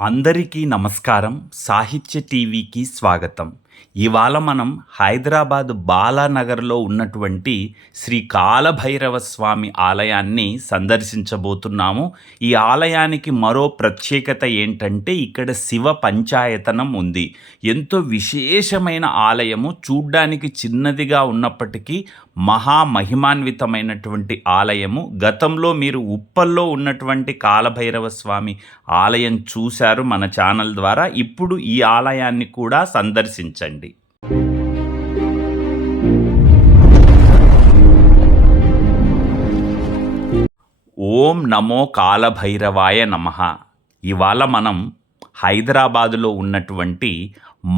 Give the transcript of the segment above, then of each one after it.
అందరికీ నమస్కారం. సాహిత్య టీవీకి స్వాగతం. ఇవాళ మనం హైదరాబాద్ బాలానగర్లో ఉన్నటువంటి శ్రీ కాలభైరవ స్వామి ఆలయాన్ని సందర్శించబోతున్నాము. ఈ ఆలయానికి మరో ప్రత్యేకత ఏంటంటే ఇక్కడ శివ పంచాయతనం ఉంది. ఎంతో విశేషమైన ఆలయము. చూడ్డానికి చిన్నదిగా ఉన్నప్పటికీ మహామహిమాన్వితమైనటువంటి ఆలయము. గతంలో మీరు ఉప్పల్లో ఉన్నటువంటి కాలభైరవ స్వామి ఆలయం చూశారు మన ఛానల్ ద్వారా. ఇప్పుడు ఈ ఆలయాన్ని కూడా సందర్శించారు సందర్శించండి ఓం నమో కాలభైరవాయ నమ. ఇవాళ మనం హైదరాబాదులో ఉన్నటువంటి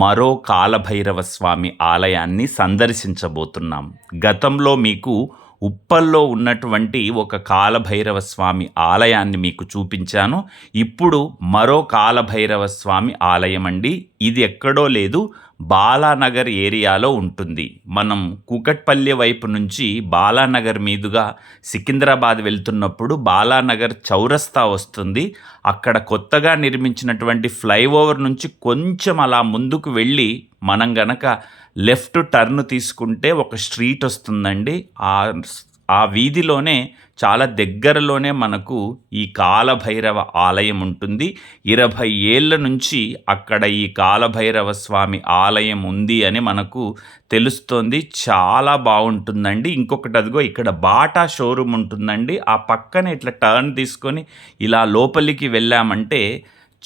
మరో కాలభైరవ స్వామి ఆలయాన్ని సందర్శించబోతున్నాం. గతంలో మీకు ఉప్పల్లో ఉన్నటువంటి ఒక కాలభైరవ స్వామి ఆలయాన్ని మీకు చూపించాను. ఇప్పుడు మరో కాలభైరవ స్వామి ఆలయం అండి ఇది ఎక్కడో లేదు బాలానగర్ ఏరియాలో ఉంటుంది. మనం కూకట్పల్లి వైపు నుంచి బాలానగర్ మీదుగా సికింద్రాబాద్ వెళ్తున్నప్పుడు బాలానగర్ చౌరస్తా వస్తుంది. అక్కడ కొత్తగా నిర్మించినటువంటి ఫ్లైఓవర్ నుంచి కొంచెం అలా ముందుకు వెళ్ళి మనం గనక లెఫ్ట్ టర్న్ తీసుకుంటే ఒక స్ట్రీట్ వస్తుందండి. ఆ ఆ వీధిలోనే చాలా దగ్గరలోనే మనకు ఈ కాలభైరవ ఆలయం ఉంటుంది. ఇరవై ఏళ్ళ నుంచి అక్కడ ఈ కాలభైరవ స్వామి ఆలయం ఉంది అని మనకు తెలుస్తోంది. చాలా బాగుంటుందండి. ఇంకొకటి అదిగో ఇక్కడ బాటా షోరూమ్ ఉంటుందండి. ఆ పక్కన ఇట్లా టర్న్ తీసుకొని ఇలా లోపలికి వెళ్ళామంటే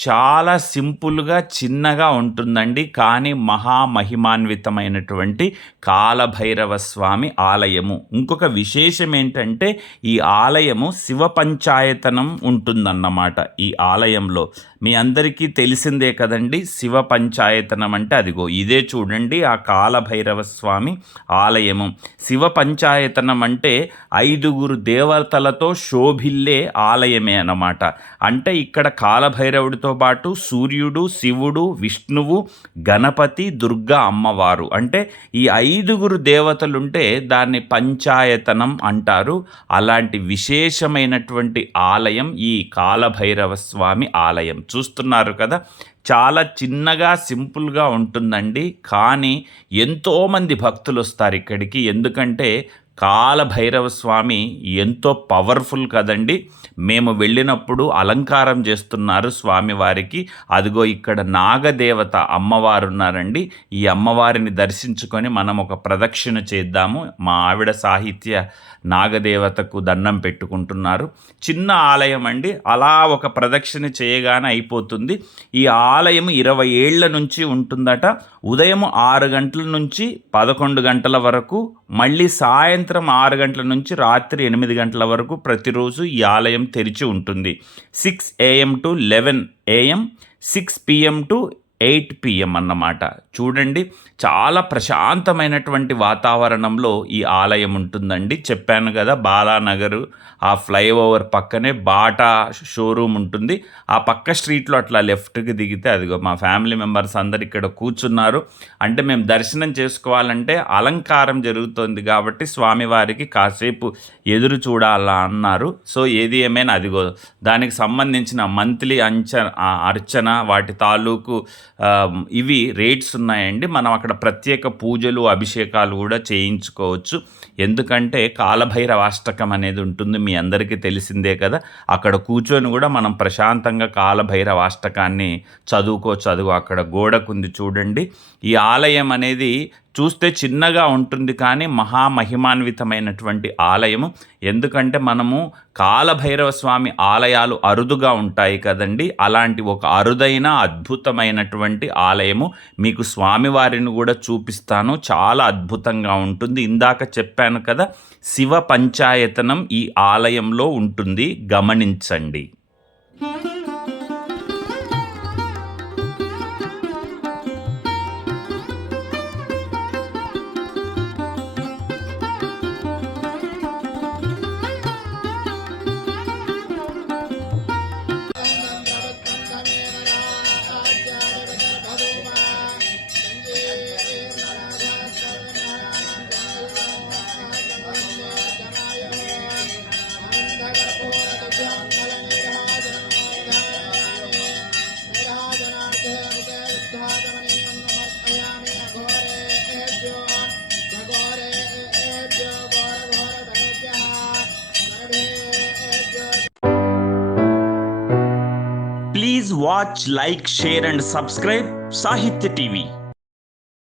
చాలా సింపుల్గా చిన్నగా ఉంటుందండి. కానీ మహామహిమాన్వితమైనటువంటి కాలభైరవ స్వామి ఆలయము. ఇంకొక విశేషం ఏంటంటే ఈ ఆలయము శివ పంచాయతనం ఉంటుందన్నమాట ఈ ఆలయంలో. మీ అందరికీ తెలిసిందే కదండి శివ పంచాయతనం అంటే అదిగో ఇదే చూడండి ఆ కాలభైరవ స్వామి ఆలయము. శివ పంచాయతనం అంటే ఐదుగురు దేవతలతో శోభిల్లే ఆలయమే అన్నమాట. అంటే ఇక్కడ కాలభైరవుడు కాలభైరవుడితో పాటు సూర్యుడు శివుడు విష్ణువు గణపతి దుర్గా అమ్మవారు. అంటే ఈ ఐదుగురు దేవతలుంటే దాన్ని పంచాయతనం అంటారు. అలాంటి విశేషమైనటువంటి ఆలయం ఈ కాలభైరవ స్వామి ఆలయం. చూస్తున్నారు కదా? చాలా చిన్నగా సింపుల్గా ఉంటుందండి. కానీ ఎంతోమంది భక్తులు వస్తారు ఇక్కడికి. ఎందుకంటే కాలభైరవ స్వామి ఎంతో పవర్ఫుల్ కదండి. మేము వెళ్ళినప్పుడు అలంకారం చేస్తున్నారు స్వామివారికి. అదిగో ఇక్కడ నాగదేవత అమ్మవారు ఉన్నారండి ఈ అమ్మవారిని దర్శించుకొని మనం ఒక ప్రదక్షిణ చేద్దాము. మా ఆవిడ సాహిత్య నాగదేవతకు దండం పెట్టుకుంటున్నారు. చిన్న ఆలయం అండి. అలా ఒక ప్రదక్షిణ చేయగానే అయిపోతుంది. ఈ ఆలయం ఇరవై ఏళ్ళ నుంచి ఉంటుందట. ఉదయం ఆరు గంటల నుంచి పదకొండు గంటల వరకు మళ్ళీ సాయంత్రం ఆరు గంటల నుంచి రాత్రి ఎనిమిది గంటల వరకు ప్రతిరోజు ఈ ఆలయం తెరిచి ఉంటుంది. Six AM to eleven AM six PM to eight PM అన్నమాట. చూడండి చాలా ప్రశాంతమైనటువంటి వాతావరణంలో ఈ ఆలయం ఉంటుందండి. చెప్పాను కదా బాలానగర్ ఆ ఫ్లైఓవర్ పక్కనే బాటా షోరూమ్ ఉంటుంది. ఆ పక్క స్ట్రీట్లో అట్లా లెఫ్ట్కి దిగితే అదిగో మా ఫ్యామిలీ మెంబర్స్ అందరు ఇక్కడ కూర్చున్నారు. అంటే మేము దర్శనం చేసుకోవాలంటే అలంకారం జరుగుతుంది కాబట్టి స్వామివారికి కాసేపు ఎదురు చూడాలా అన్నారు. సో ఏది ఏమైనా అదిగో దానికి సంబంధించిన మంత్లీ అంచ అర్చన వాటి తాలూకు ఇవి రేట్స్ ఉన్నాయండి. మనం అక్కడ ప్రత్యేక పూజలు అభిషేకాలు కూడా చేయించుకోవచ్చు. ఎందుకంటే కాలభైరవ అష్టకం అనేది ఉంటుంది మీ అందరికీ తెలిసిందే కదా. అక్కడ కూర్చొని కూడా మనం ప్రశాంతంగా కాలభైరవ అష్టకాన్ని చదువుకో చదువు అక్కడ గోడకుంది చూడండి. ఈ ఆలయం అనేది చూస్తే చిన్నగా ఉంటుంది కానీ మహామహిమాన్వితమైనటువంటి ఆలయము. ఎందుకంటే మనము కాలభైరవ స్వామి ఆలయాలు అరుదుగా ఉంటాయి కదండి. అలాంటి ఒక అరుదైన అద్భుతమైనటువంటి ఆలయము మీకు స్వామివారిని కూడా చూపిస్తాను. చాలా అద్భుతంగా ఉంటుంది. ఇందాక చెప్పాను కదా శివ పంచాయతనం ఈ ఆలయంలో ఉంటుంది. గమనించండి. watch, like, share, and subscribe Sahitya TV.